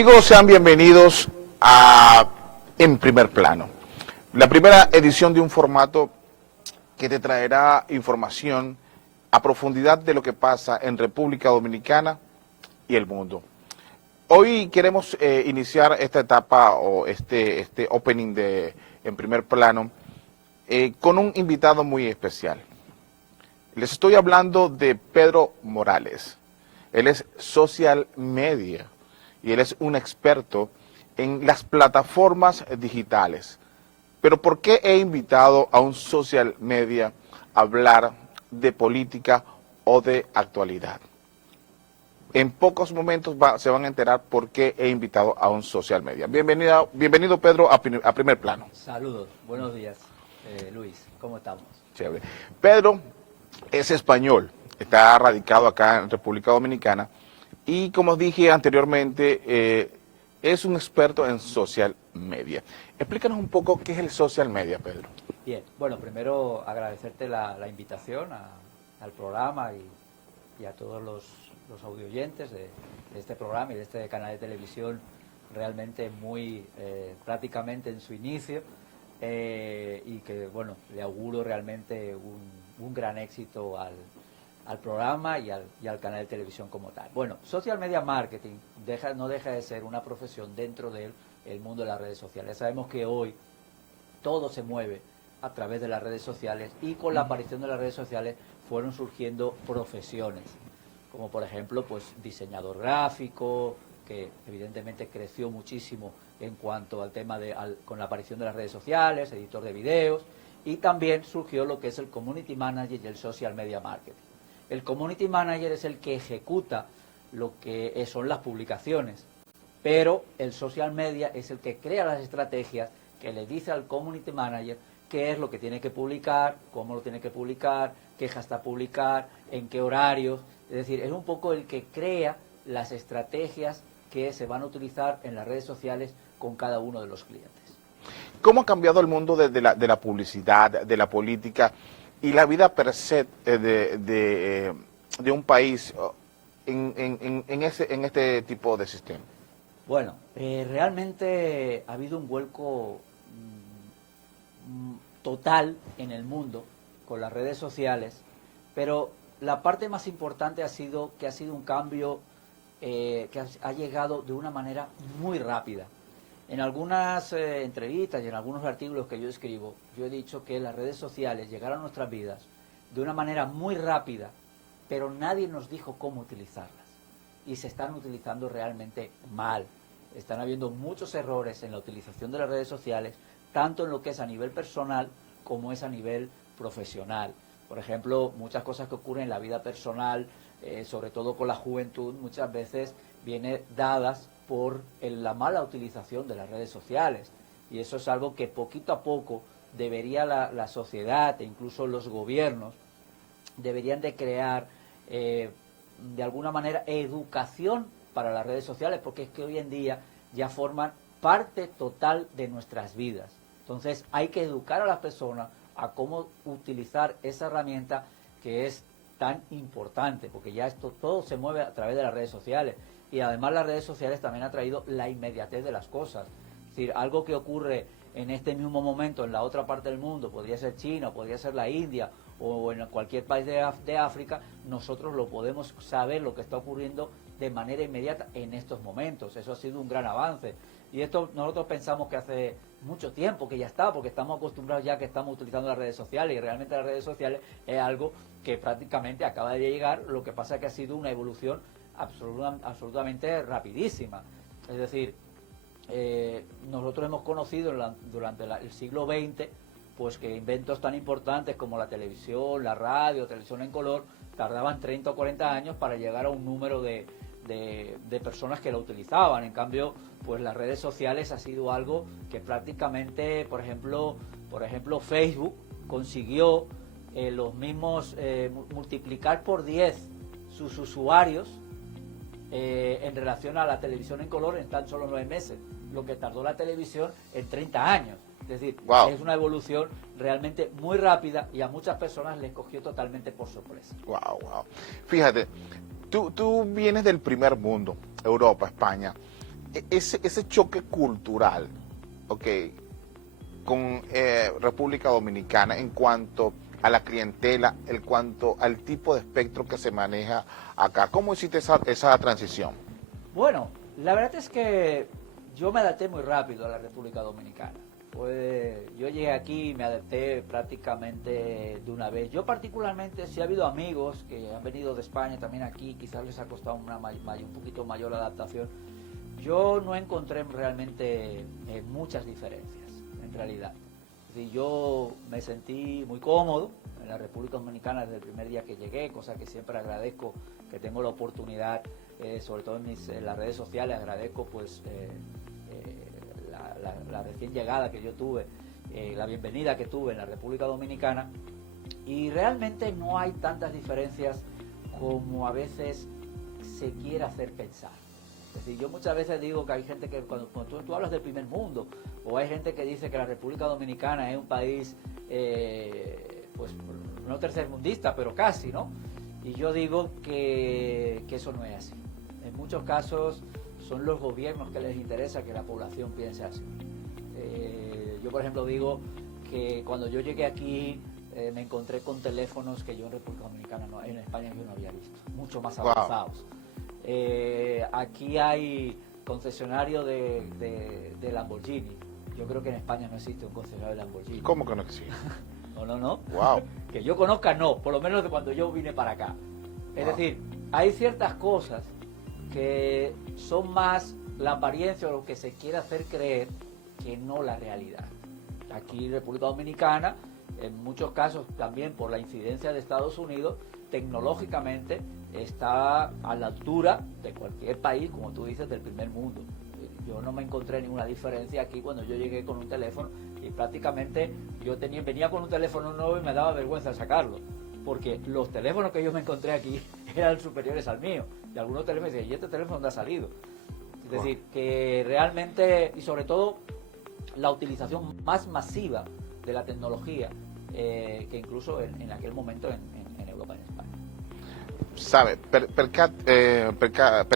Amigos, sean bienvenidos a En Primer Plano, la primera edición de un formato que te traerá información a profundidad de lo que pasa en República Dominicana y el mundo. Hoy queremos iniciar esta etapa o este opening de En Primer Plano con un invitado muy especial. Les estoy hablando de Pedro Morales. Él es social media y él es un experto en las plataformas digitales. Pero ¿por qué he invitado a un social media a hablar de política o de actualidad? En pocos momentos se van a enterar por qué he invitado a un social media. Bienvenido Pedro a Primer Plano. Saludos, buenos días Luis, ¿cómo estamos? Chévere. Pedro es español, está radicado acá en República Dominicana y como dije anteriormente, es un experto en social media. Explícanos un poco qué es el social media, Pedro. Bien, bueno, primero agradecerte la invitación al programa y a todos los audioyentes de este programa y de este canal de televisión realmente muy prácticamente en su inicio y que, bueno, le auguro realmente un gran éxito al programa y al canal de televisión como tal. Bueno, social media marketing no deja de ser una profesión dentro del mundo de las redes sociales. Sabemos que hoy todo se mueve a través de las redes sociales y con la aparición de las redes sociales fueron surgiendo profesiones, como por ejemplo pues diseñador gráfico, que evidentemente creció muchísimo en cuanto al tema con la aparición de las redes sociales, editor de videos, y también surgió lo que es el community manager y el social media marketing. El community manager es el que ejecuta lo que son las publicaciones, pero el social media es el que crea las estrategias, que le dice al community manager qué es lo que tiene que publicar, cómo lo tiene que publicar, qué hashtag publicar, en qué horarios. Es decir, es un poco el que crea las estrategias que se van a utilizar en las redes sociales con cada uno de los clientes. ¿Cómo ha cambiado el mundo de la publicidad, de la política y la vida per se de un país en este tipo de sistema? Bueno, realmente ha habido un vuelco total en el mundo con las redes sociales, pero la parte más importante ha sido que ha sido un cambio que ha llegado de una manera muy rápida. En algunas entrevistas y en algunos artículos que yo escribo, yo he dicho que las redes sociales llegaron a nuestras vidas de una manera muy rápida, pero nadie nos dijo cómo utilizarlas. Y se están utilizando realmente mal. Están habiendo muchos errores en la utilización de las redes sociales, tanto en lo que es a nivel personal como es a nivel profesional. Por ejemplo, muchas cosas que ocurren en la vida personal, sobre todo con la juventud, muchas veces vienen dadas por la mala utilización de las redes sociales. Y eso es algo que poquito a poco debería la sociedad e incluso los gobiernos deberían de crear de alguna manera educación para las redes sociales, porque es que hoy en día ya forman parte total de nuestras vidas. Entonces hay que educar a las personas a cómo utilizar esa herramienta que es tan importante, porque ya esto todo se mueve a través de las redes sociales. Y además las redes sociales también han traído la inmediatez de las cosas. Es decir, algo que ocurre en este mismo momento en la otra parte del mundo, podría ser China, podría ser la India o en cualquier país de África, nosotros lo podemos saber lo que está ocurriendo de manera inmediata en estos momentos. Eso ha sido un gran avance. Y esto nosotros pensamos que hace mucho tiempo que ya está, porque estamos acostumbrados ya que estamos utilizando las redes sociales y realmente las redes sociales es algo que prácticamente acaba de llegar, lo que pasa es que ha sido una evolución absolutamente rapidísima. Es decir, nosotros hemos conocido durante el siglo XX pues que inventos tan importantes como la televisión, la radio, televisión en color, tardaban 30 o 40 años para llegar a un número de personas que la utilizaban. En cambio, pues las redes sociales ha sido algo que prácticamente, por ejemplo Facebook consiguió los mismos, multiplicar por 10 sus usuarios en relación a la televisión en color en tan solo 9 meses, lo que tardó la televisión en 30 años. Es decir, wow, es una evolución realmente muy rápida y a muchas personas les cogió totalmente por sorpresa. Fíjate, tú vienes del primer mundo, Europa, España, ese choque cultural, ok, con República Dominicana en cuanto a la clientela, en cuanto al tipo de espectro que se maneja acá. ¿Cómo hiciste esa transición? Bueno, la verdad es que yo me adapté muy rápido a la República Dominicana. Yo llegué aquí y me adapté prácticamente de una vez. Yo particularmente, sí ha habido amigos que han venido de España también aquí, quizás les ha costado un poquito mayor adaptación. Yo no encontré realmente muchas diferencias, en realidad. Es decir, yo me sentí muy cómodo en la República Dominicana desde el primer día que llegué, cosa que siempre agradezco, que tengo la oportunidad, sobre todo en las redes sociales, agradezco pues la recién llegada que yo tuve, la bienvenida que tuve en la República Dominicana, y realmente no hay tantas diferencias como a veces se quiere hacer pensar. Es decir, yo muchas veces digo que hay gente que cuando tú hablas del primer mundo, o hay gente que dice que la República Dominicana es un país, pues no tercermundista, pero casi, ¿no? Y yo digo que eso no es así. En muchos casos son los gobiernos que les interesa que la población piense así. Yo, por ejemplo, digo que cuando yo llegué aquí me encontré con teléfonos que yo en República Dominicana, en España yo no había visto, mucho más avanzados. Aquí hay concesionario de Lamborghini. Yo creo que en España no existe un concesionario de Lamborghini. ¿Cómo que no existe? No. Wow. Que yo conozca, no, por lo menos de cuando yo vine para acá. Es decir, hay ciertas cosas que son más la apariencia o lo que se quiere hacer creer que no la realidad. Aquí en República Dominicana, en muchos casos también por la incidencia de Estados Unidos, tecnológicamente está a la altura de cualquier país, como tú dices, del primer mundo. Yo no me encontré ninguna diferencia aquí cuando yo llegué con un teléfono y prácticamente venía con un teléfono nuevo y me daba vergüenza sacarlo, porque los teléfonos que yo me encontré aquí eran superiores al mío. Y algunos teléfonos decían, ¿y este teléfono dónde ha salido? Es decir, que realmente, y sobre todo, la utilización más masiva de la tecnología que incluso en aquel momento en Europa y en España. Sabe, per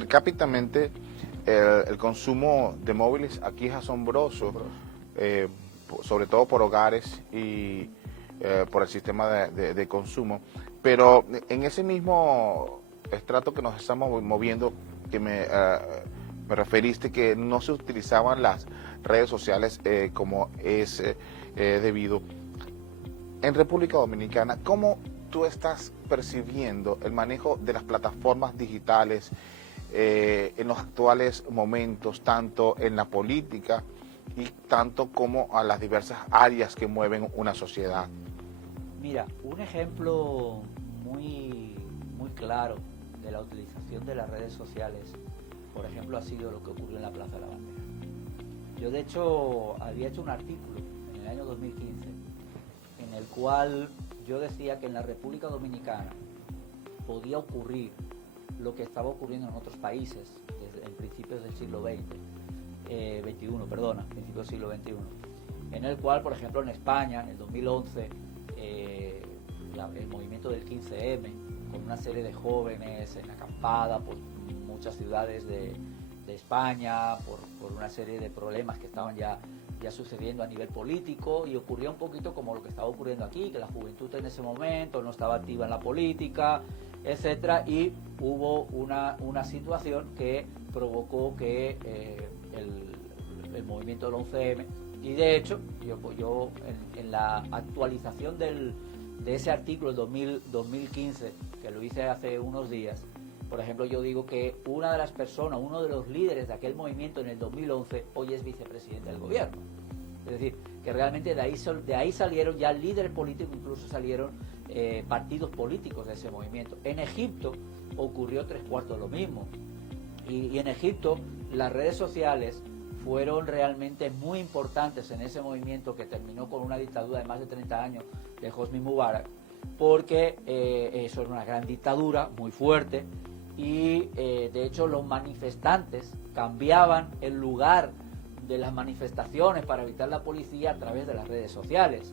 cápitamente el consumo de móviles aquí es asombroso, sobre todo por hogares y por el sistema de consumo, pero en ese mismo estrato que nos estamos moviendo, que me referiste que no se utilizaban las redes sociales como es debido. En República Dominicana, ¿cómo tú estás percibiendo el manejo de las plataformas digitales en los actuales momentos, tanto en la política y tanto como a las diversas áreas que mueven una sociedad? Mira, un ejemplo muy claro de la utilización de las redes sociales, por ejemplo, ha sido lo que ocurrió en la Plaza de la Bandera. Yo, de hecho, había hecho un artículo en el año 2015 en el cual yo decía que en la República Dominicana podía ocurrir lo que estaba ocurriendo en otros países desde principios del siglo principios del siglo XXI, en el cual, por ejemplo, en España, en el 2011, el movimiento del 15M, con una serie de jóvenes en acampada por muchas ciudades de España, por una serie de problemas que estaban ya sucediendo a nivel político, y ocurría un poquito como lo que estaba ocurriendo aquí, que la juventud en ese momento no estaba activa en la política, etcétera, y hubo una situación que provocó que el movimiento del 11M, y de hecho yo en la actualización de ese artículo del 2015, que lo hice hace unos días, por ejemplo, yo digo que una de las personas, uno de los líderes de aquel movimiento en el 2011, hoy es vicepresidente del gobierno. Es decir, que realmente de ahí salieron ya líderes políticos, incluso salieron partidos políticos de ese movimiento. En Egipto ocurrió 3/4 lo mismo. Y en Egipto las redes sociales fueron realmente muy importantes en ese movimiento que terminó con una dictadura de más de 30 años de Hosni Mubarak, porque eso era una gran dictadura, muy fuerte, y de hecho los manifestantes cambiaban el lugar de las manifestaciones para evitar la policía a través de las redes sociales.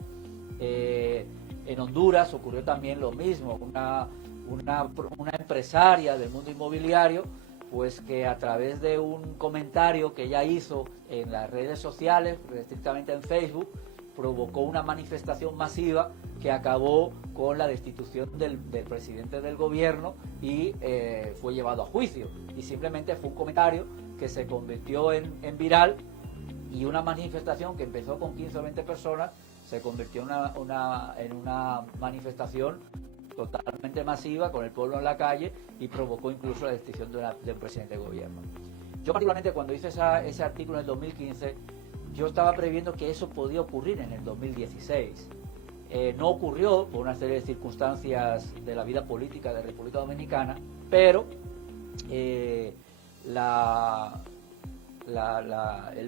En Honduras ocurrió también lo mismo, una empresaria del mundo inmobiliario pues que a través de un comentario que ella hizo en las redes sociales, estrictamente en Facebook, provocó una manifestación masiva que acabó con la destitución del presidente del gobierno y fue llevado a juicio. Y simplemente fue un comentario que se convirtió en viral, y una manifestación que empezó con 15 o 20 personas se convirtió en una manifestación totalmente masiva, con el pueblo en la calle, y provocó incluso la destitución de un presidente de gobierno. Yo particularmente, cuando hice ese artículo en el 2015, yo estaba previendo que eso podía ocurrir en el 2016. No ocurrió por una serie de circunstancias de la vida política de República Dominicana, pero el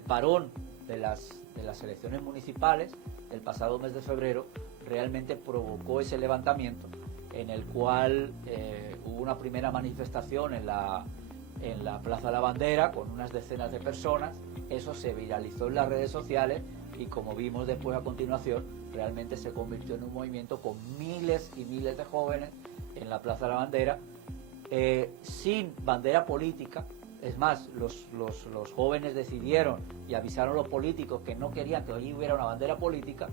parón de las elecciones municipales del pasado mes de febrero realmente provocó ese levantamiento, en el cual hubo una primera manifestación en la Plaza de la Bandera con unas decenas de personas. Eso se viralizó en las redes sociales y, como vimos después a continuación, realmente se convirtió en un movimiento con miles y miles de jóvenes en la Plaza de la Bandera, sin bandera política. Es más, los jóvenes decidieron y avisaron a los políticos que no querían que allí hubiera una bandera política,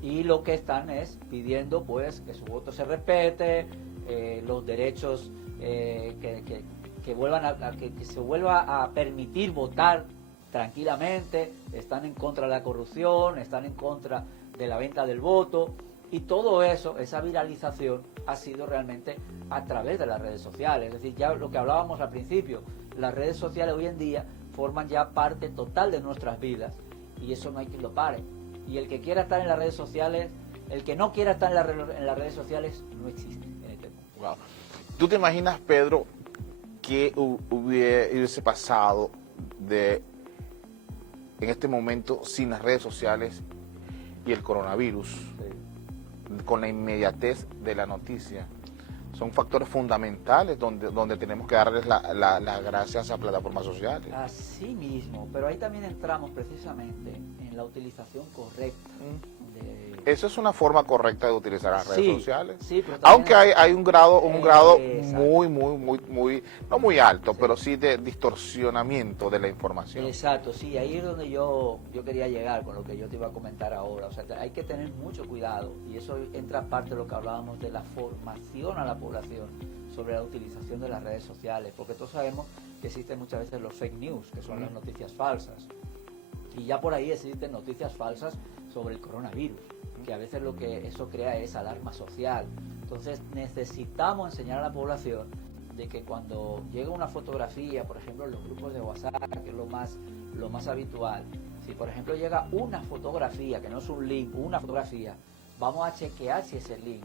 y lo que están es pidiendo pues que su voto se respete, los derechos, que vuelvan que se vuelva a permitir votar tranquilamente. Están en contra de la corrupción, están en contra de la venta del voto, y todo eso, esa viralización, ha sido realmente a través de las redes sociales. Es decir, ya lo que hablábamos al principio, las redes sociales hoy en día forman ya parte total de nuestras vidas, y eso no hay quien lo pare. Y el que quiera estar en las redes sociales, el que no quiera estar en las redes sociales, no existe en este mundo. Wow. ¿Tú te imaginas, Pedro, qué hubiese pasado en este momento sin las redes sociales y el coronavirus? Sí. Con la inmediatez de la noticia. Son factores fundamentales donde tenemos que darles las gracias a plataformas sociales. Así mismo, pero ahí también entramos precisamente en la utilización correcta. Eso es una forma correcta de utilizar las redes sociales. Sí, pero aunque hay un grado muy, no muy alto, sí, pero sí de distorsionamiento de la información. Exacto, sí, ahí es donde yo quería llegar con lo que yo te iba a comentar ahora. O sea, hay que tener mucho cuidado, y eso entra parte de lo que hablábamos de la formación a la población sobre la utilización de las redes sociales, porque todos sabemos que existen muchas veces los fake news, que son las noticias falsas, y ya por ahí existen noticias falsas sobre el coronavirus, que a veces lo que eso crea es alarma social. Entonces necesitamos enseñar a la población de que cuando llega una fotografía, por ejemplo en los grupos de WhatsApp, que es lo más habitual, si por ejemplo llega una fotografía, que no es un link, una fotografía, vamos a chequear si ese link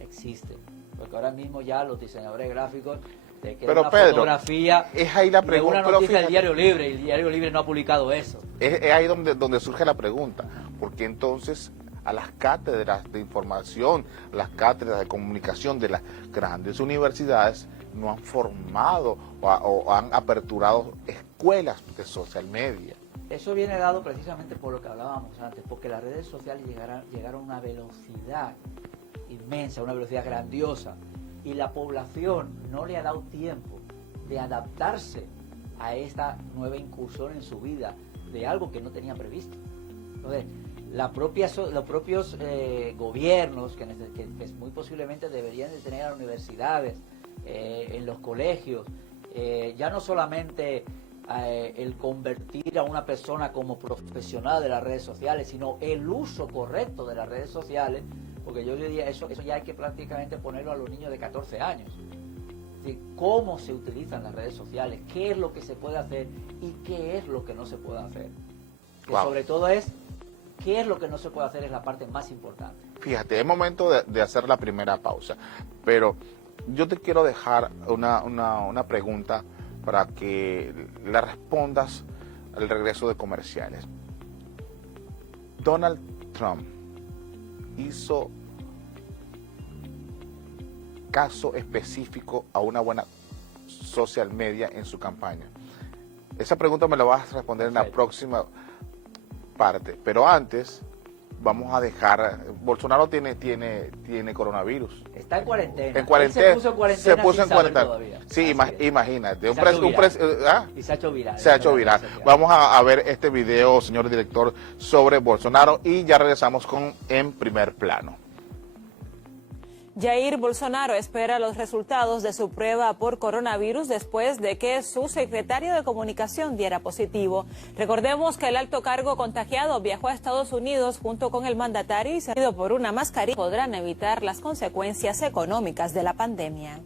existe, porque ahora mismo ya los diseñadores gráficos de que pero una Pedro, fotografía es ahí la pregunta, de una noticia del Diario Libre, y el Diario Libre no ha publicado eso. Es ahí donde surge la pregunta, porque entonces a las cátedras de información, a las cátedras de comunicación de las grandes universidades no han formado o han aperturado escuelas de social media. Eso viene dado precisamente por lo que hablábamos antes, porque las redes sociales llegaron a una velocidad inmensa, una velocidad grandiosa, y la población no le ha dado tiempo de adaptarse a esta nueva incursión en su vida de algo que no tenía previsto. Entonces, los propios gobiernos que muy posiblemente deberían de tener a las universidades, en los colegios, ya no solamente el convertir a una persona como profesional de las redes sociales, sino el uso correcto de las redes sociales, porque yo diría eso ya hay que prácticamente ponerlo a los niños de 14 años. Es decir, cómo se utilizan las redes sociales, qué es lo que se puede hacer y qué es lo que no se puede hacer. Que sobre todo qué es lo que no se puede hacer es la parte más importante. Fíjate, es momento de hacer la primera pausa, pero yo te quiero dejar una pregunta para que la respondas al regreso de comerciales. Donald Trump hizo caso específico a una buena social media en su campaña. Esa pregunta me la vas a responder en la próxima parte, pero antes vamos a dejar, Bolsonaro tiene coronavirus. Está en cuarentena. En cuarentena. Él se puso en cuarentena. Se puso sin en saber cuarentena. todavía. Sí, imagínate. Y se ha hecho viral. Se ha hecho viral. Vamos a ver este video, señor director, sobre Bolsonaro y ya regresamos con En Primer Plano. Jair Bolsonaro espera los resultados de su prueba por coronavirus después de que su secretario de comunicación diera positivo. Recordemos que el alto cargo contagiado viajó a Estados Unidos junto con el mandatario y seguido por una mascarilla podrán evitar las consecuencias económicas de la pandemia.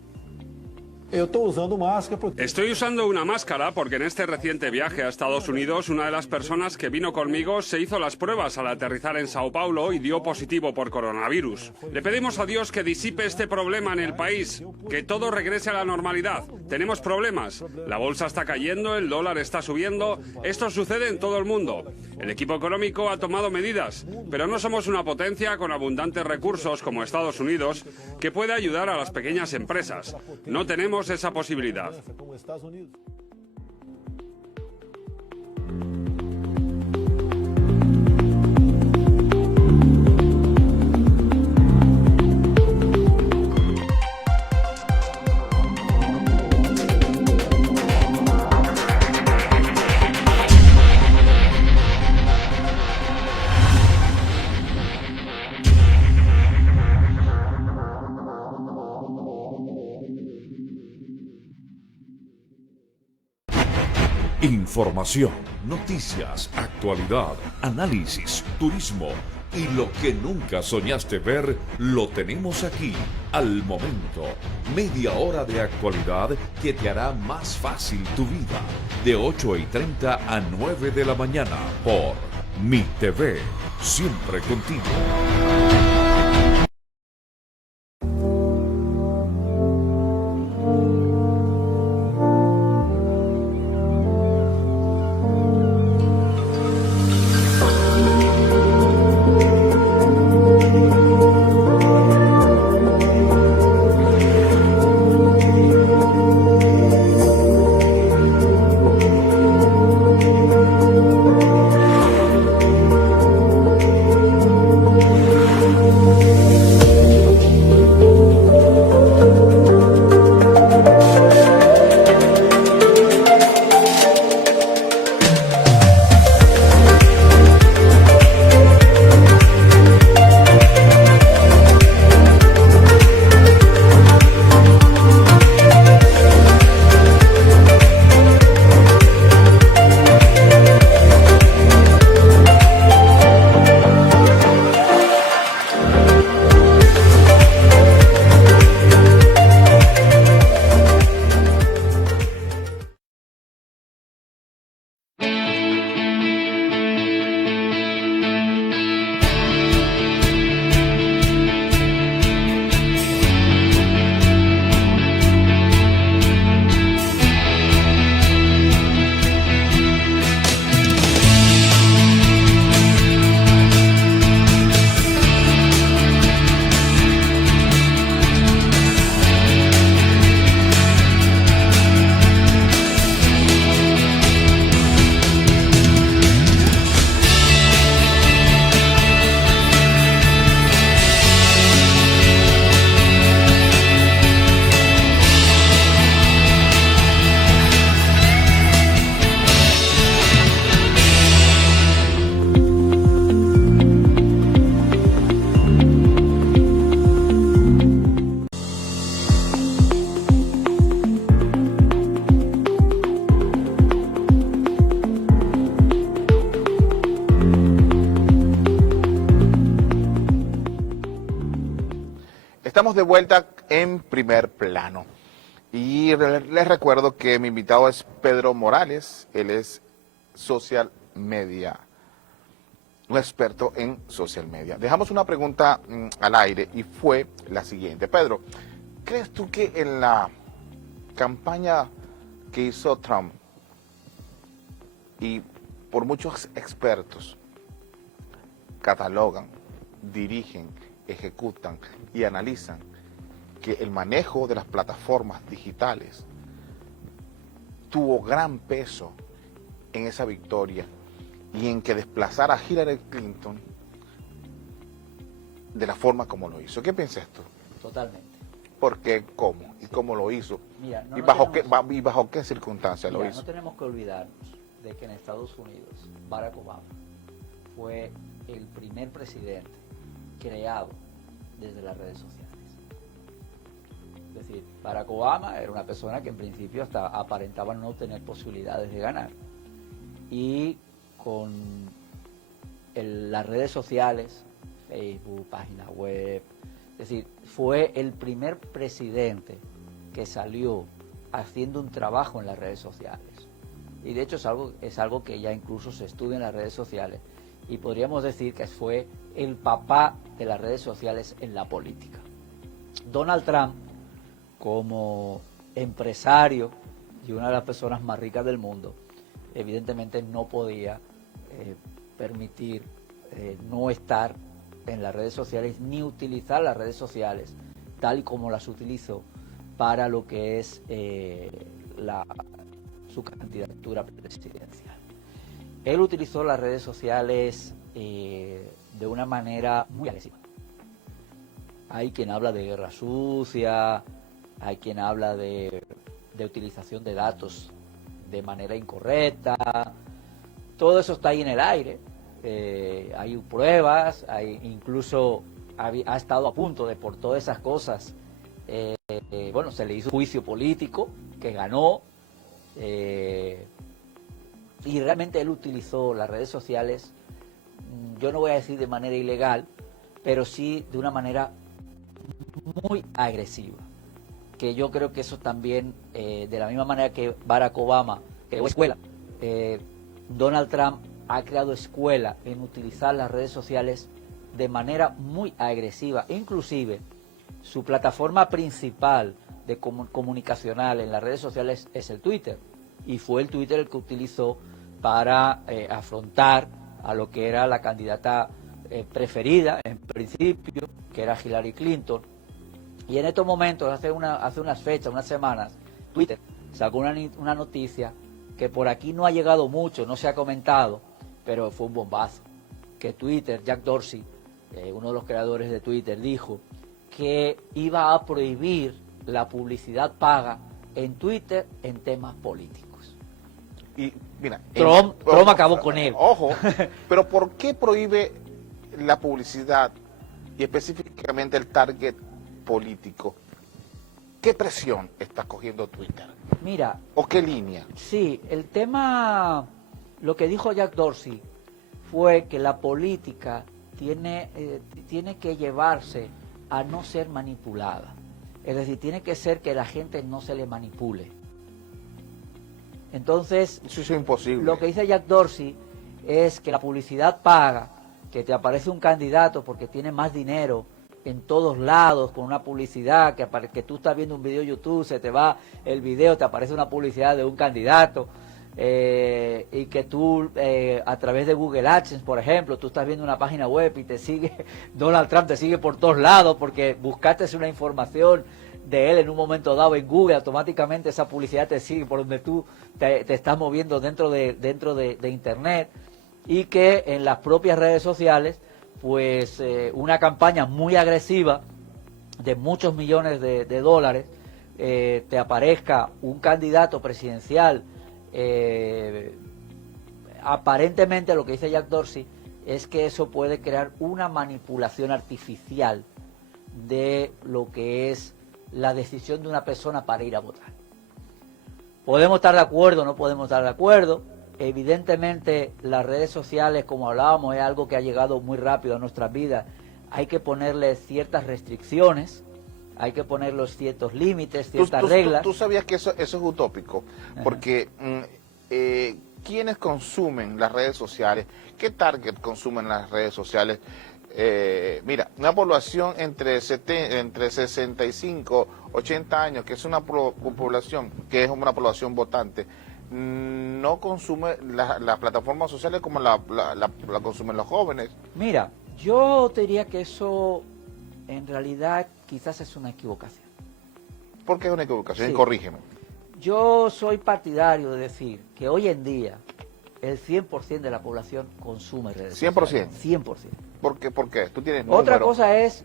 Estoy usando una máscara porque en este reciente viaje a Estados Unidos una de las personas que vino conmigo se hizo las pruebas al aterrizar en Sao Paulo y dio positivo por coronavirus. Le pedimos a Dios que disipe este problema en el país, que todo regrese a la normalidad. Tenemos problemas, la bolsa está cayendo, el dólar está subiendo, esto sucede en todo el mundo. El equipo económico ha tomado medidas, pero no somos una potencia con abundantes recursos como Estados Unidos que puede ayudar a las pequeñas empresas. No tenemos esa posibilidad. Información, noticias, actualidad, análisis, turismo y lo que nunca soñaste ver, lo tenemos aquí, al momento. Media hora de actualidad que te hará más fácil tu vida. De 8:30 a 9 de la mañana por Mi TV. Siempre contigo. Estamos de vuelta en Primer Plano y les recuerdo que mi invitado es Pedro Morales, él es social media, un experto en social media. Dejamos una pregunta al aire y fue la siguiente. Pedro, ¿crees tú que en la campaña que hizo Trump y por muchos expertos catalogan, dirigen, ejecutan y analizan que el manejo de las plataformas digitales tuvo gran peso en esa victoria y en que desplazar a Hillary Clinton de la forma como lo hizo. ¿Qué piensas tú? Totalmente. ¿Por qué? ¿Cómo? ¿Y cómo lo hizo? Mira, ¿Y bajo qué circunstancias lo hizo? No tenemos que olvidarnos de que en Estados Unidos Barack Obama fue el primer presidente creado desde las redes sociales. Es decir, Barack Obama era una persona que en principio hasta aparentaba no tener posibilidades de ganar. Y con las redes sociales, Facebook, página web, es decir, fue el primer presidente que salió haciendo un trabajo en las redes sociales. Y de hecho es algo que ya incluso se estudia en las redes sociales. Y podríamos decir que fue el papá de las redes sociales en la política. Donald Trump, como empresario y una de las personas más ricas del mundo, evidentemente no podía permitir no estar en las redes sociales ni utilizar las redes sociales tal y como las utilizó para lo que es su candidatura presidencial. Él utilizó las redes sociales de una manera muy agresiva. Hay quien habla de guerra sucia, hay quien habla de utilización de datos de manera incorrecta. Todo eso está ahí en el aire. Hay pruebas, incluso ha estado a punto de, por todas esas cosas, bueno, se le hizo un juicio político que ganó. Y realmente él utilizó las redes sociales, yo no voy a decir de manera ilegal, pero sí de una manera muy agresiva. Que yo creo que eso también, de la misma manera que Barack Obama creó escuela, Donald Trump ha creado escuela en utilizar las redes sociales de manera muy agresiva. Inclusive, su plataforma principal de comunicacional en las redes sociales es el Twitter. Y fue el Twitter el que utilizó para afrontar a lo que era la candidata preferida, en principio, que era Hillary Clinton. Y en estos momentos, hace unas fechas, unas semanas, Twitter sacó una noticia que por aquí no ha llegado mucho, no se ha comentado, pero fue un bombazo. Que Twitter, Jack Dorsey, uno de los creadores de Twitter, dijo que iba a prohibir la publicidad paga en Twitter en temas políticos. Y mira, Trump acabó con él. Ojo, pero ¿por qué prohíbe la publicidad y específicamente el target político? ¿Qué presión está cogiendo Twitter? Mira, ¿O qué línea? Sí, el tema, lo que dijo Jack Dorsey fue que la política tiene que llevarse a no ser manipulada. Es decir, tiene que ser que la gente no se le manipule. Entonces, eso es imposible. Lo que dice Jack Dorsey es que la publicidad paga, que te aparece un candidato porque tiene más dinero en todos lados con una publicidad, que tú estás viendo un video de YouTube, se te va el video, te aparece una publicidad de un candidato, y que tú a través de Google AdSense, por ejemplo, tú estás viendo una página web y te sigue, Donald Trump te sigue por todos lados porque buscaste una información de él en un momento dado en Google, automáticamente esa publicidad te sigue por donde tú te estás moviendo dentro de Internet, y que en las propias redes sociales pues una campaña muy agresiva de muchos millones de dólares, te aparezca un candidato presidencial. Aparentemente lo que dice Jack Dorsey es que eso puede crear una manipulación artificial de lo que es la decisión de una persona para ir a votar. Podemos estar de acuerdo, no podemos estar de acuerdo. Evidentemente las redes sociales, como hablábamos, es algo que ha llegado muy rápido a nuestras vidas. Hay que ponerle ciertas restricciones, hay que ponerle ciertos límites, ciertas reglas. ¿Tú sabías que eso es utópico? Porque ¿quiénes consumen las redes sociales? ¿Qué target consumen las redes sociales? Mira, una población entre 65, 80 años, que es una población que es una población votante, no consume las plataformas sociales como la consumen los jóvenes. Mira, yo te diría que eso en realidad quizás es una equivocación. ¿Por qué es una equivocación? Sí. Corrígeme. Yo soy partidario de decir que hoy en día el 100% de la población consume redes 100%. sociales. 100%. ¿Por qué? Tú tienes Otra números. cosa es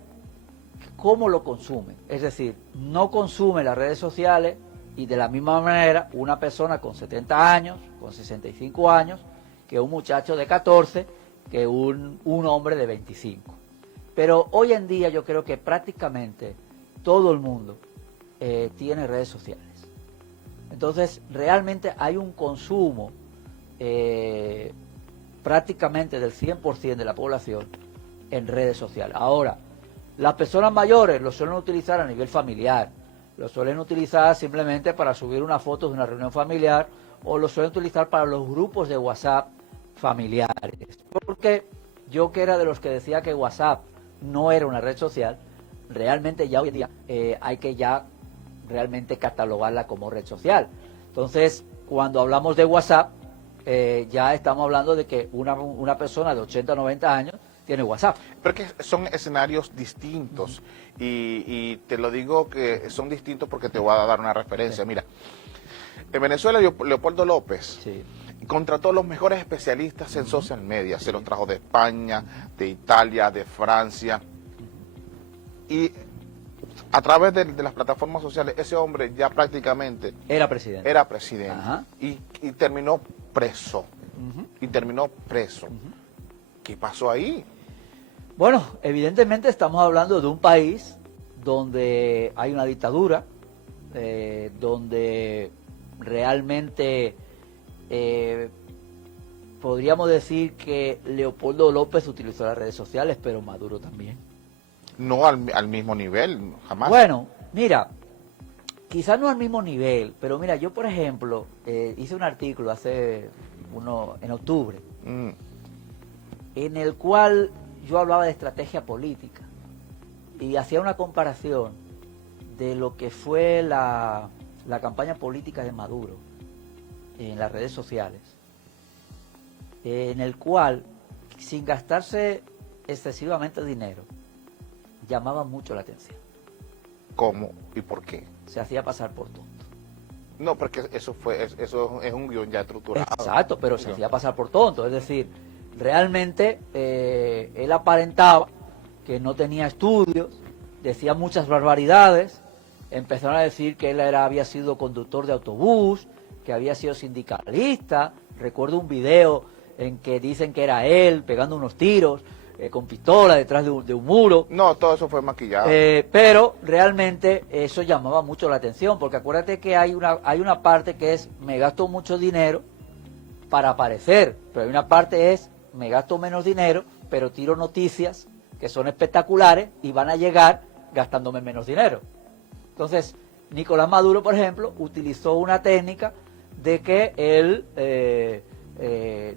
cómo lo consume. Es decir, no consume las redes sociales y de la misma manera una persona con 70 años, con 65 años, que un muchacho de 14, que un hombre de 25. Pero hoy en día yo creo que prácticamente todo el mundo tiene redes sociales. Entonces, realmente hay un consumo prácticamente del 100% de la población en redes sociales. Ahora, las personas mayores lo suelen utilizar a nivel familiar, lo suelen utilizar simplemente para subir una foto de una reunión familiar o lo suelen utilizar para los grupos de WhatsApp familiares. Porque yo, que era de los que decía que WhatsApp no era una red social, realmente ya hoy en día hay que ya realmente catalogarla como red social. Entonces, cuando hablamos de WhatsApp, ya estamos hablando de que una persona de 80 o 90 años tiene WhatsApp. Pero es que son escenarios distintos y te lo digo que son distintos porque te voy a dar una referencia. Sí. Mira, en Venezuela Leopoldo López Sí. contrató a los mejores especialistas en social media, se los trajo de España, de Italia, de Francia, y a través de las plataformas sociales ese hombre ya prácticamente Era presidente. era presidente. Ajá. y terminó preso, Ujú. y terminó preso. ¿Qué pasó ahí? Bueno, evidentemente estamos hablando de un país donde hay una dictadura, donde realmente podríamos decir que Leopoldo López utilizó las redes sociales, pero Maduro también. No al mismo nivel, jamás. Bueno, mira, quizás no al mismo nivel, pero mira, yo por ejemplo hice un artículo en octubre, en el cual yo hablaba de estrategia política y hacía una comparación de lo que fue la campaña política de Maduro en las redes sociales, en el cual, sin gastarse excesivamente dinero, llamaba mucho la atención. ¿Cómo y por qué? Se hacía pasar por tonto. No, porque eso es un guión ya estructurado. Exacto, pero se hacía pasar por tonto. Es decir, realmente él aparentaba que no tenía estudios, decía muchas barbaridades, empezaron a decir que él había sido conductor de autobús, que había sido sindicalista. Recuerdo un video en que dicen que era él pegando unos tiros con pistola detrás de un muro. No, todo eso fue maquillado. Pero realmente eso llamaba mucho la atención, porque acuérdate que hay una parte que es me gasto mucho dinero para aparecer, pero hay una parte es me gasto menos dinero, pero tiro noticias que son espectaculares y van a llegar gastándome menos dinero. Entonces, Nicolás Maduro, por ejemplo, utilizó una técnica de que él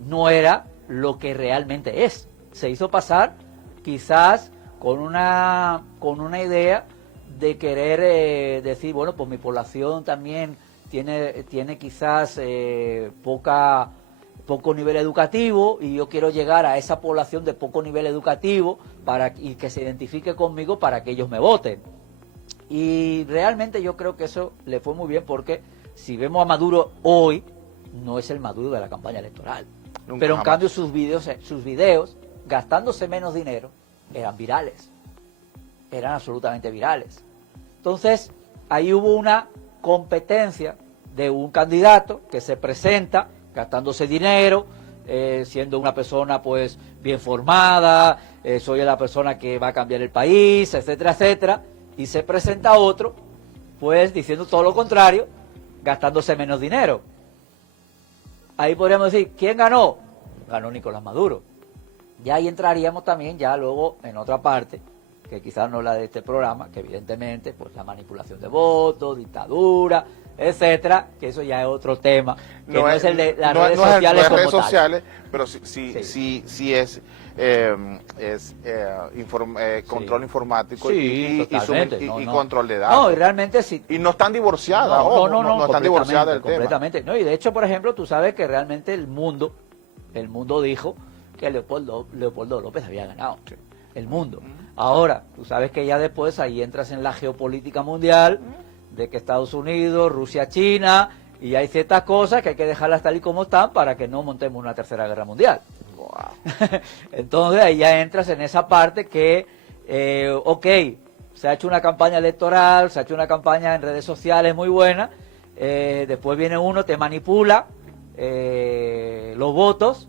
no era lo que realmente es. Se hizo pasar quizás con una idea de querer decir, bueno, pues mi población también tiene quizás poco nivel educativo y yo quiero llegar a esa población de poco nivel educativo y que se identifique conmigo para que ellos me voten. Y realmente yo creo que eso le fue muy bien, porque si vemos a Maduro hoy, no es el Maduro de la campaña electoral. Nunca Pero en jamás. cambio sus videos, gastándose menos dinero, eran virales. Eran absolutamente virales. Entonces, ahí hubo una competencia de un candidato que se presenta gastándose dinero, siendo una persona pues bien formada, soy la persona que va a cambiar el país, etcétera, etcétera, y se presenta otro pues diciendo todo lo contrario, gastándose menos dinero. Ahí podríamos decir, ¿quién ganó? Ganó Nicolás Maduro. Y ahí entraríamos también ya luego en otra parte, que quizás no la de este programa, que evidentemente pues la manipulación de votos, dictadura, etcétera, que eso ya es otro tema, que no es el de las redes sociales como tal. sociales, pero sí es control informático y totalmente. control de datos. No, y realmente sí. Y no están divorciadas, No, están divorciadas del tema. completamente. No, y de hecho, por ejemplo, tú sabes que realmente el mundo dijo que Leopoldo López había ganado. Sí. El mundo. Ahora, tú sabes que ya después ahí entras en la geopolítica mundial, de que Estados Unidos, Rusia, China, Y hay ciertas cosas que hay que dejarlas tal y como están para que no montemos una tercera guerra mundial. Entonces ahí ya entras en esa parte que, ok, se ha hecho una campaña electoral, se ha hecho una campaña en redes sociales muy buena, después viene uno, te manipula los votos,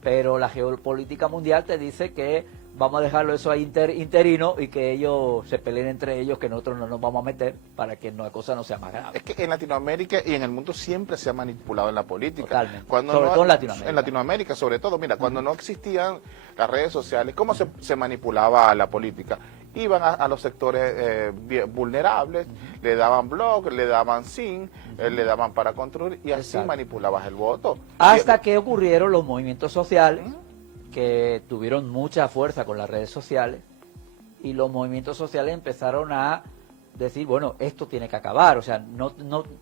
pero la geopolítica mundial te dice que vamos a dejarlo eso ahí interino y que ellos se peleen entre ellos, que nosotros no nos vamos a meter para que la cosa no sea más grave. Es que en Latinoamérica y en el mundo siempre se ha manipulado en la política. Totalmente. Sobre todo en Latinoamérica. En Latinoamérica, sobre todo. Mira, cuando no existían las redes sociales, ¿cómo se manipulaba la política? Iban a los sectores vulnerables, le daban blog, le daban zinc, le daban para construir y así manipulabas el voto. Hasta que ocurrieron los movimientos sociales, que tuvieron mucha fuerza con las redes sociales, y los movimientos sociales empezaron a decir, bueno, esto tiene que acabar, o sea, no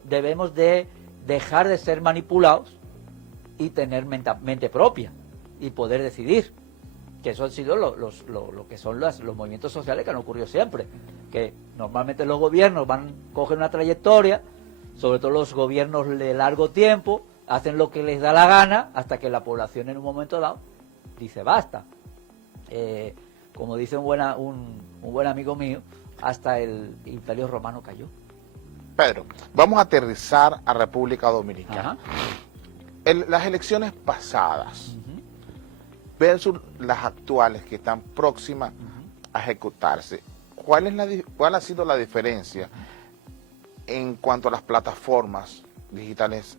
debemos de dejar de ser manipulados y tener mente propia y poder decidir, que eso han sido lo que son los movimientos sociales que han ocurrido siempre, que normalmente los gobiernos cogen una trayectoria, sobre todo los gobiernos de largo tiempo, hacen lo que les da la gana hasta que la población en un momento dado dice basta. Como dice un buen amigo mío, hasta el Imperio Romano cayó. Pedro, vamos a aterrizar a República Dominicana. Las elecciones pasadas versus las actuales que están próximas a ejecutarse, ¿cuál ha sido la diferencia en cuanto a las plataformas digitales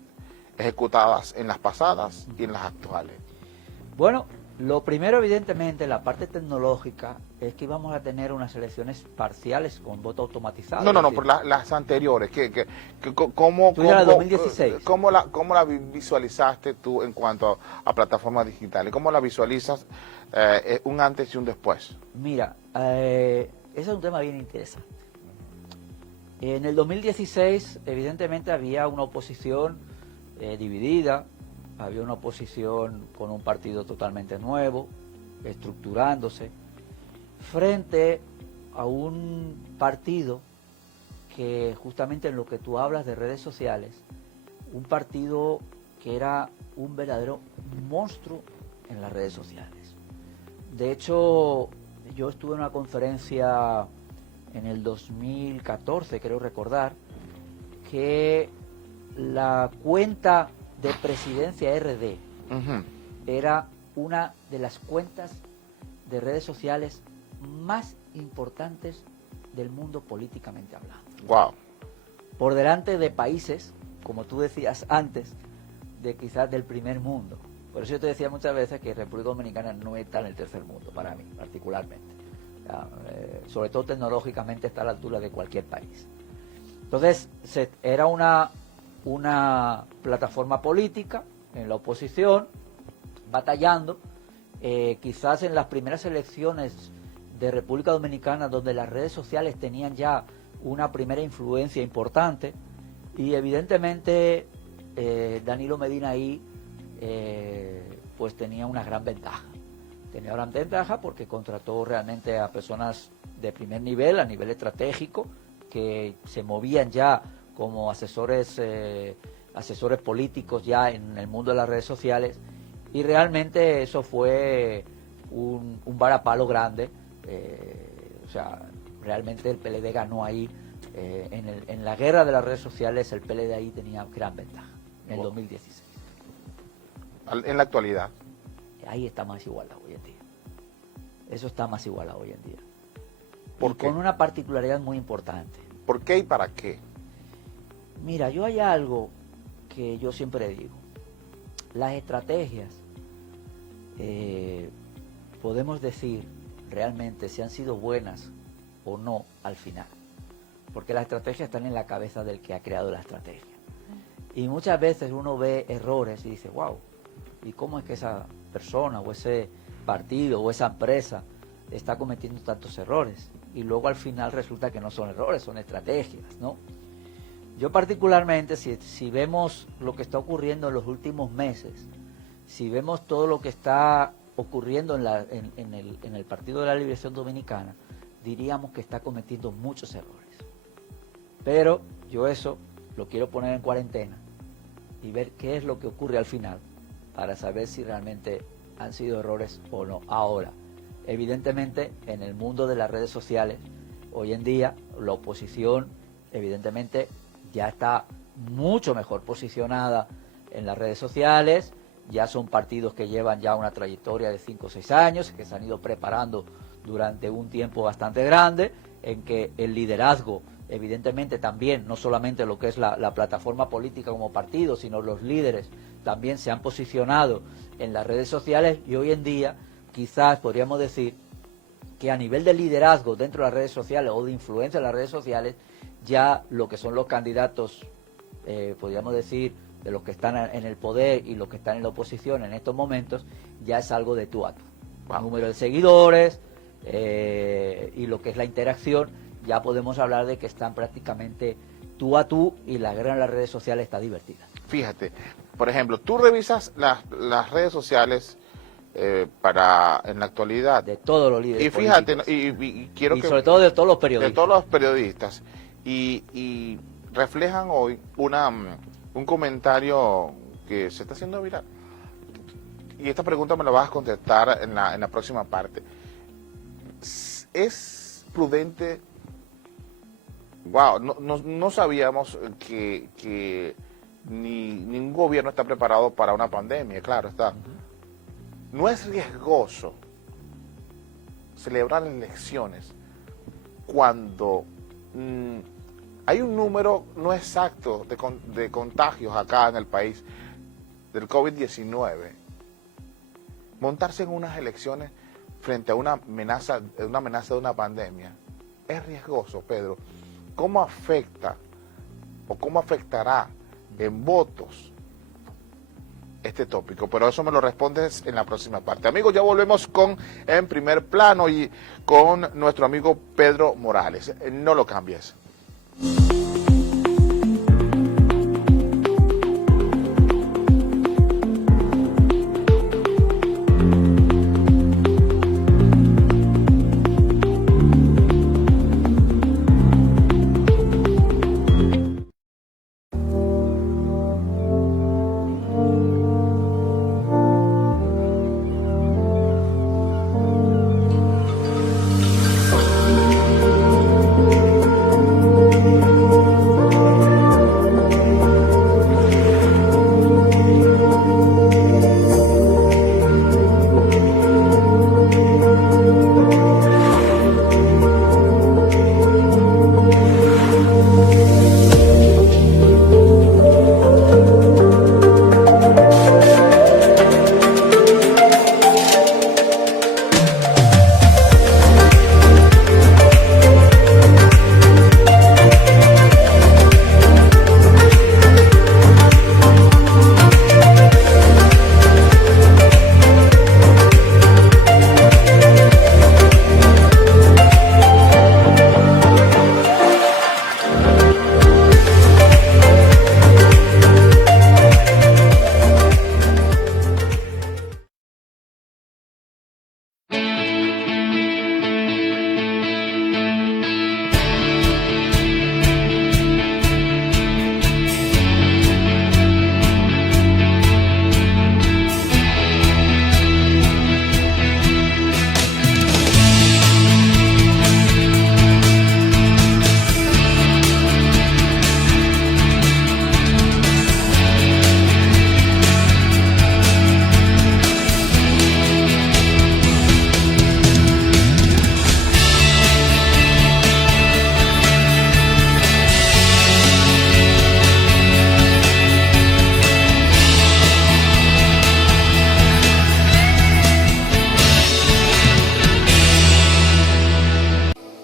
ejecutadas en las pasadas y en las actuales? Bueno, lo primero, evidentemente, la parte tecnológica, es que íbamos a tener unas elecciones parciales con voto automatizado. No, por las anteriores. ¿Cómo, ¿Tú la 2016? ¿Cómo la visualizaste tú en cuanto a plataformas digitales? ¿Cómo la visualizas un antes y un después? Mira, ese es un tema bien interesante. En el 2016, evidentemente, había una oposición dividida. Había una oposición con un partido totalmente nuevo, estructurándose, frente a un partido que justamente en lo que tú hablas de redes sociales, un partido que era un verdadero monstruo en las redes sociales. De hecho, yo estuve en una conferencia en el 2014, creo recordar, que la cuenta de Presidencia RD era una de las cuentas de redes sociales más importantes del mundo políticamente hablando. Wow. Por delante de países, como tú decías antes, de quizás del primer mundo. Por eso yo te decía muchas veces que República Dominicana no está en el tercer mundo, para mí particularmente. Sobre todo tecnológicamente está a la altura de cualquier país. Entonces, era una plataforma política en la oposición, batallando, quizás en las primeras elecciones de República Dominicana, donde las redes sociales tenían ya una primera influencia importante, y evidentemente Danilo Medina ahí pues tenía una gran ventaja. Tenía gran ventaja porque contrató realmente a personas de primer nivel, a nivel estratégico, que se movían ya como asesores políticos ya en el mundo de las redes sociales, y realmente eso fue un varapalo grande. O sea, realmente el PLD ganó ahí, en la guerra de las redes sociales el PLD ahí tenía gran ventaja, en el 2016. En la actualidad. Ahí está más igualado hoy en día. Eso está más igualado hoy en día. ¿Por qué? Con una particularidad muy importante. ¿Por qué y para qué? Mira, yo hay algo que yo siempre digo. Las estrategias, podemos decir realmente si han sido buenas o no al final. Porque las estrategias están en la cabeza del que ha creado la estrategia. Y muchas veces uno ve errores y dice, wow, ¿y cómo es que esa persona o ese partido o esa empresa está cometiendo tantos errores? Y luego al final resulta que no son errores, son estrategias, ¿no? Yo particularmente, si vemos lo que está ocurriendo en los últimos meses, si vemos todo lo que está ocurriendo en el Partido de la Liberación Dominicana, diríamos que está cometiendo muchos errores. Pero yo eso lo quiero poner en cuarentena y ver qué es lo que ocurre al final para saber si realmente han sido errores o no. Ahora, evidentemente, en el mundo de las redes sociales, hoy en día la oposición evidentemente ya está mucho mejor posicionada en las redes sociales, ya son partidos que llevan ya una trayectoria de 5 o 6 años, que se han ido preparando durante un tiempo bastante grande, en que el liderazgo, evidentemente también, no solamente lo que es la plataforma política como partido, sino los líderes también se han posicionado en las redes sociales, y hoy en día quizás podríamos decir que a nivel de liderazgo dentro de las redes sociales o de influencia en las redes sociales, ya lo que son los candidatos, podríamos decir, de los que están en el poder y los que están en la oposición en estos momentos, ya es algo de tú a tú. El número de seguidores y lo que es la interacción, ya podemos hablar de que están prácticamente tú a tú, y la guerra en las redes sociales está divertida. Fíjate, por ejemplo, tú revisas las redes sociales en la actualidad. De todos los líderes. Y fíjate, políticos. y quiero y que... sobre todo de todos los periodistas. De todos los periodistas. Y reflejan hoy un comentario que se está haciendo viral. Y esta pregunta me la vas a contestar en la próxima parte. ¿Es prudente? Wow, no sabíamos que ningún gobierno está preparado para una pandemia, claro está. No es riesgoso celebrar elecciones cuando hay un número no exacto de contagios acá en el país del COVID-19. Montarse en unas elecciones frente a una amenaza de una pandemia es riesgoso, Pedro. ¿Cómo afecta o cómo afectará en votos este tópico? Pero eso me lo respondes en la próxima parte. Amigos, ya volvemos con En Primer Plano y con nuestro amigo Pedro Morales. No lo cambies.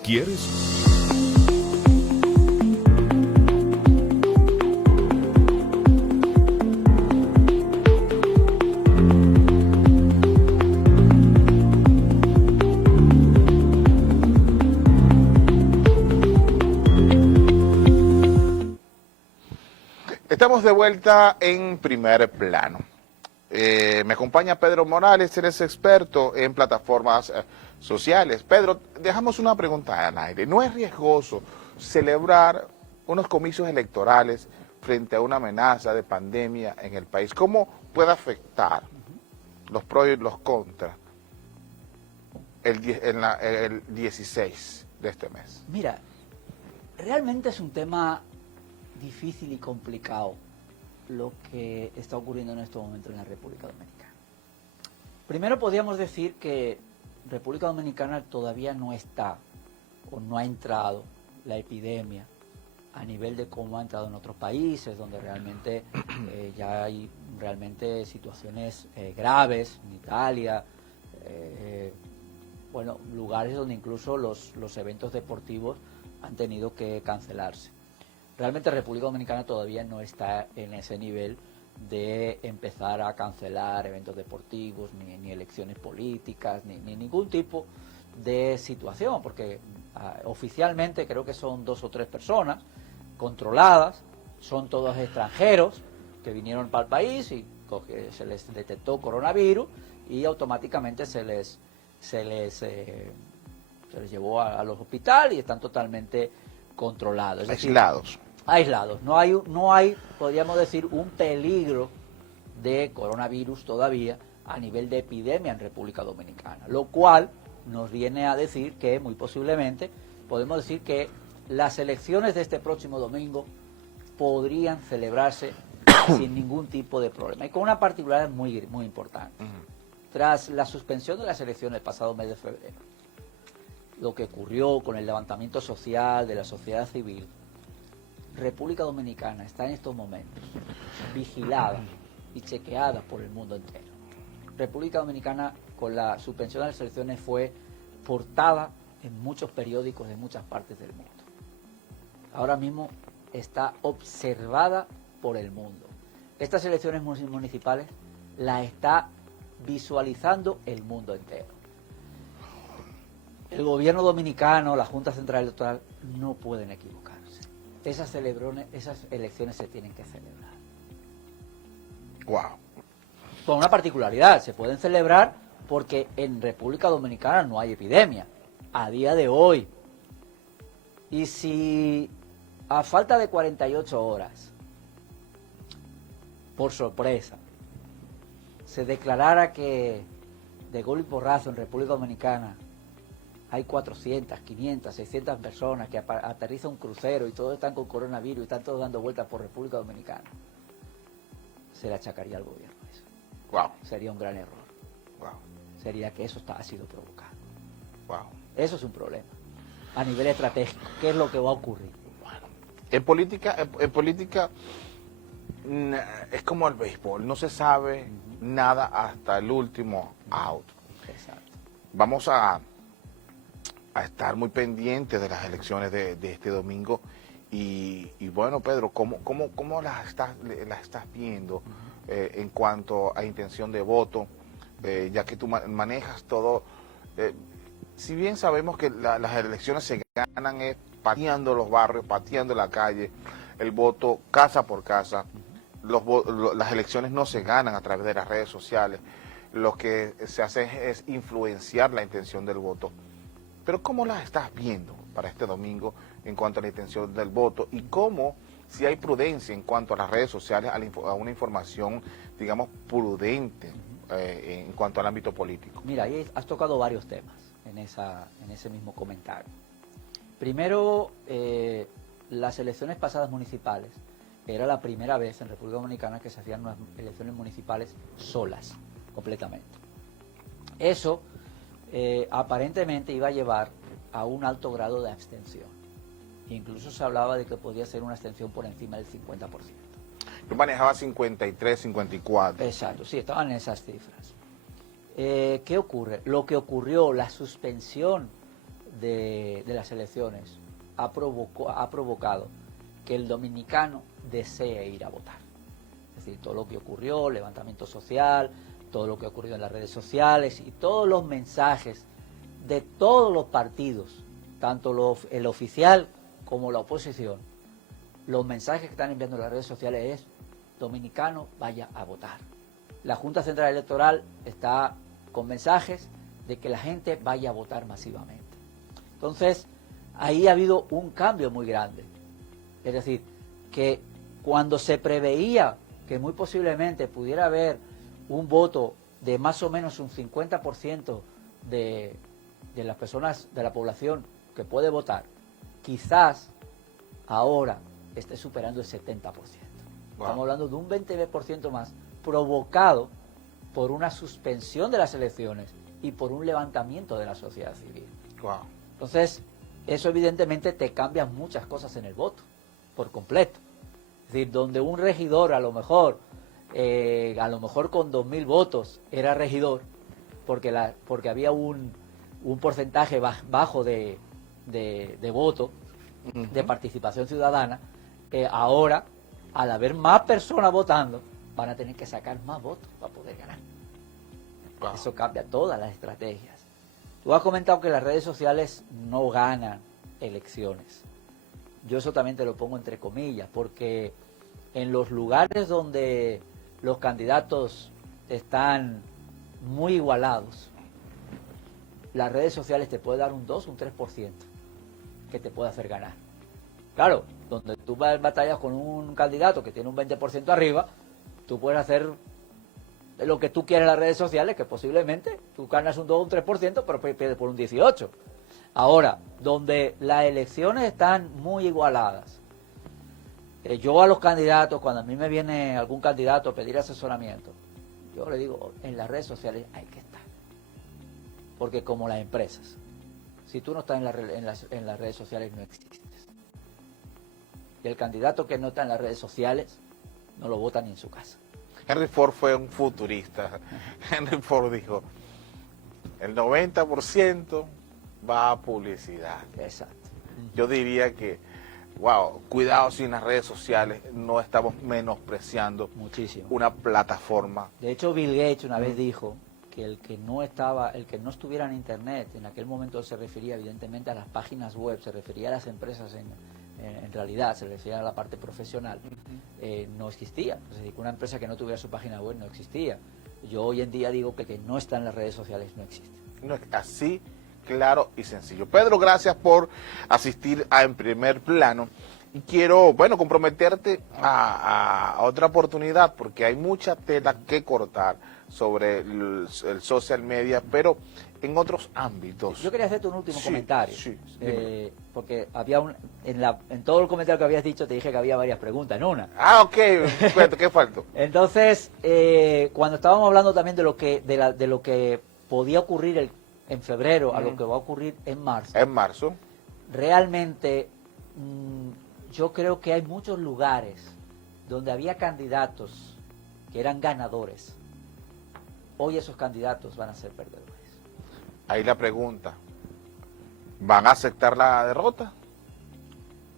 ¿Quieres? Estamos de vuelta en Primer Plano. Me acompaña Pedro Morales, él es experto en plataformas sociales. Pedro, dejamos una pregunta al aire. ¿No es riesgoso celebrar unos comicios electorales frente a una amenaza de pandemia en el país. ¿Cómo puede afectar los pros y los contras el 16 de este mes? Mira, realmente es un tema difícil y complicado lo que está ocurriendo en estos momentos en la República Dominicana. Primero podríamos decir que República Dominicana todavía no está o no ha entrado la epidemia a nivel de cómo ha entrado en otros países, donde realmente ya hay realmente situaciones graves, en Italia, bueno, lugares donde incluso los eventos deportivos han tenido que cancelarse. Realmente República Dominicana todavía no está en ese nivel de empezar a cancelar eventos deportivos, ni elecciones políticas, ni ningún tipo de situación, porque oficialmente creo que son 2 o 3 personas controladas, son todos extranjeros que vinieron para el país y se les detectó coronavirus y automáticamente se les llevó a los hospitales y están totalmente controlados. Aislados. Aislados. No hay, podríamos decir, un peligro de coronavirus todavía a nivel de epidemia en República Dominicana, lo cual nos viene a decir que muy posiblemente podemos decir que las elecciones de este próximo domingo podrían celebrarse sin ningún tipo de problema y con una particularidad muy importante. Tras la suspensión de las elecciones el pasado mes de febrero, lo que ocurrió con el levantamiento social de la sociedad civil, República Dominicana está en estos momentos vigilada y chequeada por el mundo entero. República Dominicana, con la suspensión de las elecciones, fue portada en muchos periódicos de muchas partes del mundo. Ahora mismo está observada por el mundo. Estas elecciones municipales las está visualizando el mundo entero. El gobierno dominicano, la Junta Central Electoral, no pueden equivocarse. Esas elecciones se tienen que celebrar. Wow. Con una particularidad, se pueden celebrar porque en República Dominicana no hay epidemia, a día de hoy. Y si a falta de 48 horas, por sorpresa, se declarara que de golpe y porrazo en República Dominicana hay 400, 500, 600 personas que aterriza un crucero y todos están con coronavirus y están todos dando vueltas por República Dominicana, se le achacaría al gobierno eso. Wow. Sería un gran error. Wow. Sería que eso ha sido provocado. Wow. Eso es un problema. A nivel estratégico, ¿qué es lo que va a ocurrir? Bueno, en política es como el béisbol, no se sabe nada hasta el último out. Exacto. Vamos a estar muy pendientes de las elecciones de este domingo y bueno, Pedro, ¿cómo las estás viendo en cuanto a intención de voto, ya que tú manejas todo? Si bien sabemos que las elecciones se ganan pateando los barrios, pateando la calle, el voto casa por casa, las elecciones no se ganan a través de las redes sociales, lo que se hace es influenciar la intención del voto. Pero ¿cómo las estás viendo para este domingo en cuanto a la intención del voto? Y cómo, si hay prudencia en cuanto a las redes sociales, a una información, digamos, prudente en cuanto al ámbito político. Mira, ahí has tocado varios temas en ese mismo comentario. Primero, las elecciones pasadas municipales, era la primera vez en República Dominicana que se hacían unas elecciones municipales solas, completamente. Eso aparentemente iba a llevar a un alto grado de abstención. Incluso se hablaba de que podía ser una abstención por encima del 50%. Yo manejaba 53, 54. Exacto, sí, estaban en esas cifras. ¿Qué ocurre? Lo que ocurrió, la suspensión de las elecciones ha provocado que el dominicano desee ir a votar. Es decir, todo lo que ocurrió, levantamiento social, todo lo que ocurrió en las redes sociales y todos los mensajes de todos los partidos, tanto el oficial como la oposición, los mensajes que están enviando en las redes sociales es: dominicano, vaya a votar. La Junta Central Electoral está con mensajes de que la gente vaya a votar masivamente. Entonces, ahí ha habido un cambio muy grande. Es decir, que cuando se preveía que muy posiblemente pudiera haber un voto de más o menos un 50% de las personas, de la población que puede votar, quizás ahora esté superando el 70%. Wow. Estamos hablando de un 20% más, provocado por una suspensión de las elecciones y por un levantamiento de la sociedad civil. Wow. Entonces, eso evidentemente te cambia muchas cosas en el voto, por completo. Es decir, donde un regidor a lo mejor con 2.000 votos era regidor, porque había un porcentaje bajo de voto, de participación ciudadana, ahora, al haber más personas votando, van a tener que sacar más votos para poder ganar. Wow. Eso cambia todas las estrategias. Tú has comentado que las redes sociales no ganan elecciones. Yo eso también te lo pongo entre comillas, porque en los lugares donde los candidatos están muy igualados, las redes sociales te pueden dar un 2, un 3% que te puede hacer ganar. Claro, donde tú batallas con un candidato que tiene un 20% arriba, tú puedes hacer lo que tú quieras en las redes sociales, que posiblemente tú ganas un 2 o un 3%, pero pierdes por un 18%. Ahora, donde las elecciones están muy igualadas, yo a los candidatos, cuando a mí me viene algún candidato a pedir asesoramiento, yo le digo, en las redes sociales hay que estar. Porque como las empresas, si tú no estás en las redes sociales, no existes. Y el candidato que no está en las redes sociales, no lo vota ni en su casa. Henry Ford fue un futurista. Henry Ford dijo, el 90% va a publicidad. Exacto. Yo diría que, wow, cuidado si en las redes sociales no estamos menospreciando Muchísimo. una plataforma. De hecho, Bill Gates una vez dijo que el que no estuviera en Internet, en aquel momento se refería evidentemente a las páginas web, se refería a las empresas en realidad, se refería a la parte profesional, no existía. Es decir, que una empresa que no tuviera su página web no existía. Yo hoy en día digo que el que no está en las redes sociales no existe. No es así, claro y sencillo. Pedro, gracias por asistir a En Primer Plano. Y quiero, comprometerte a otra oportunidad, porque hay mucha tela que cortar sobre el social media, pero en otros ámbitos. Yo quería hacerte un último comentario, Sí, porque había en todo el comentario que habías dicho te dije que había varias preguntas, en una. Ah, ok, ¿qué faltó? Entonces, cuando estábamos hablando también de lo que podía ocurrir en febrero a lo que va a ocurrir en marzo, En marzo. realmente yo creo que hay muchos lugares donde había candidatos que eran ganadores. Hoy esos candidatos van a ser perdedores. Ahí la pregunta, ¿van a aceptar la derrota?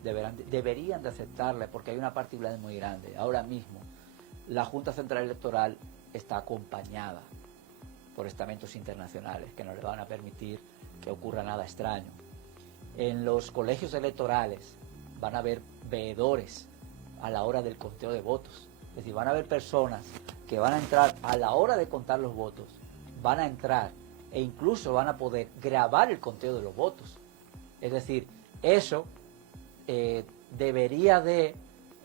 Deberían de aceptarla, porque hay una particularidad muy grande. Ahora mismo, la Junta Central Electoral está acompañada por estamentos internacionales que no le van a permitir que ocurra nada extraño. En los colegios electorales van a haber veedores a la hora del conteo de votos. Es decir, van a haber personas que van a entrar a la hora de contar los votos, van a entrar e incluso van a poder grabar el conteo de los votos. Es decir, eso debería de,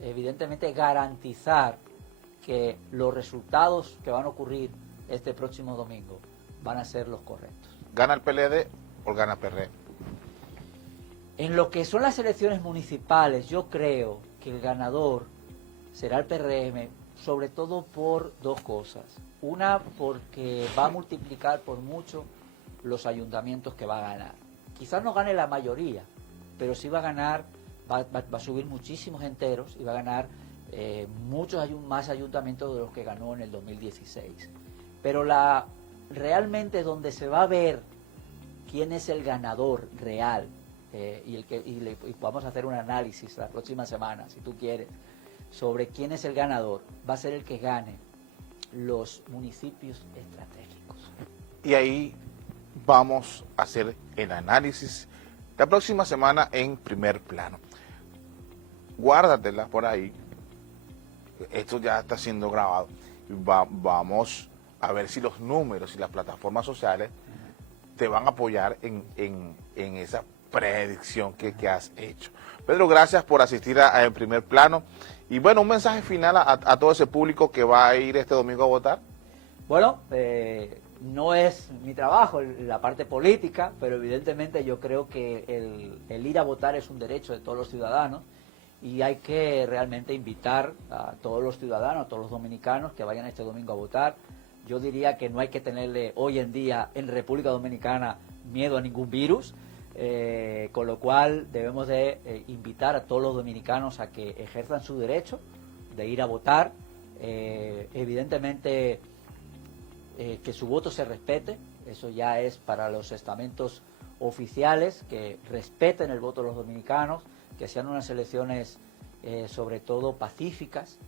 evidentemente, garantizar que los resultados que van a ocurrir este próximo domingo van a ser los correctos. ¿Gana el PLD o gana PRD? En lo que son las elecciones municipales, yo creo que el ganador será el PRM, sobre todo por dos cosas. Una, porque va a multiplicar por mucho los ayuntamientos que va a ganar. Quizás no gane la mayoría, pero sí va a ganar, va a subir muchísimos enteros y va a ganar muchos más ayuntamientos de los que ganó en el 2016. Pero realmente donde se va a ver quién es el ganador real, y vamos a hacer un análisis la próxima semana, si tú quieres, sobre quién es el ganador, va a ser el que gane los municipios estratégicos. Y ahí vamos a hacer el análisis la próxima semana en Primer Plano. Guárdatela por ahí. Esto ya está siendo grabado. Vamos a ver si los números y las plataformas sociales te van a apoyar en esa predicción que has hecho. Pedro, gracias por asistir a En Primer Plano. Y bueno, un mensaje final a todo ese público que va a ir este domingo a votar. Bueno, no es mi trabajo la parte política, pero evidentemente yo creo que el ir a votar es un derecho de todos los ciudadanos y hay que realmente invitar a todos los ciudadanos, a todos los dominicanos que vayan este domingo a votar. Yo diría que no hay que tenerle hoy en día en República Dominicana miedo a ningún virus, con lo cual debemos de invitar a todos los dominicanos a que ejerzan su derecho de ir a votar. Evidentemente que su voto se respete, eso ya es para los estamentos oficiales, que respeten el voto de los dominicanos, que sean unas elecciones sobre todo pacíficas,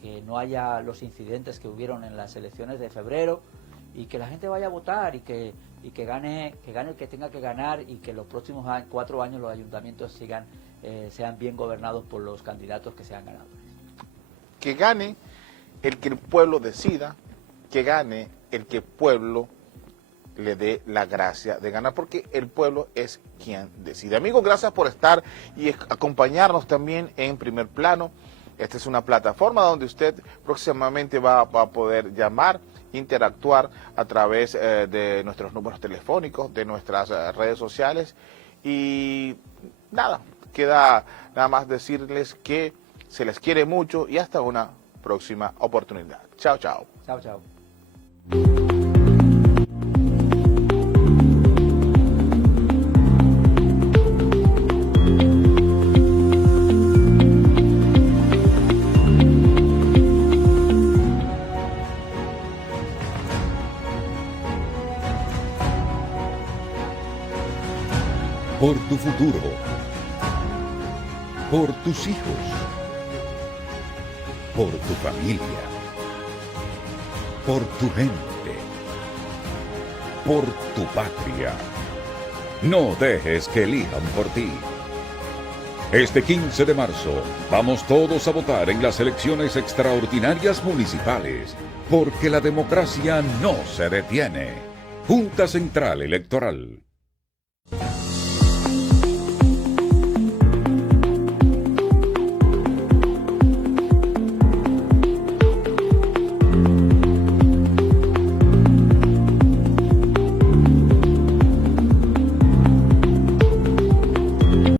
que no haya los incidentes que hubieron en las elecciones de febrero y que la gente vaya a votar y que gane el que tenga que ganar y que los próximos 4 años los ayuntamientos sean bien gobernados por los candidatos que sean ganadores. Que gane el que el pueblo decida, que gane el que el pueblo le dé la gracia de ganar, porque el pueblo es quien decide. Amigos, gracias por estar y acompañarnos también en Primer Plano. Esta es una plataforma donde usted próximamente va a poder llamar, interactuar a través de nuestros números telefónicos, de nuestras redes sociales. Y nada, queda nada más decirles que se les quiere mucho y hasta una próxima oportunidad. Chao, chao. Chao, chao. Por tu futuro, por tus hijos, por tu familia, por tu gente, por tu patria. No dejes que elijan por ti. Este 15 de marzo vamos todos a votar en las elecciones extraordinarias municipales, porque la democracia no se detiene. Junta Central Electoral.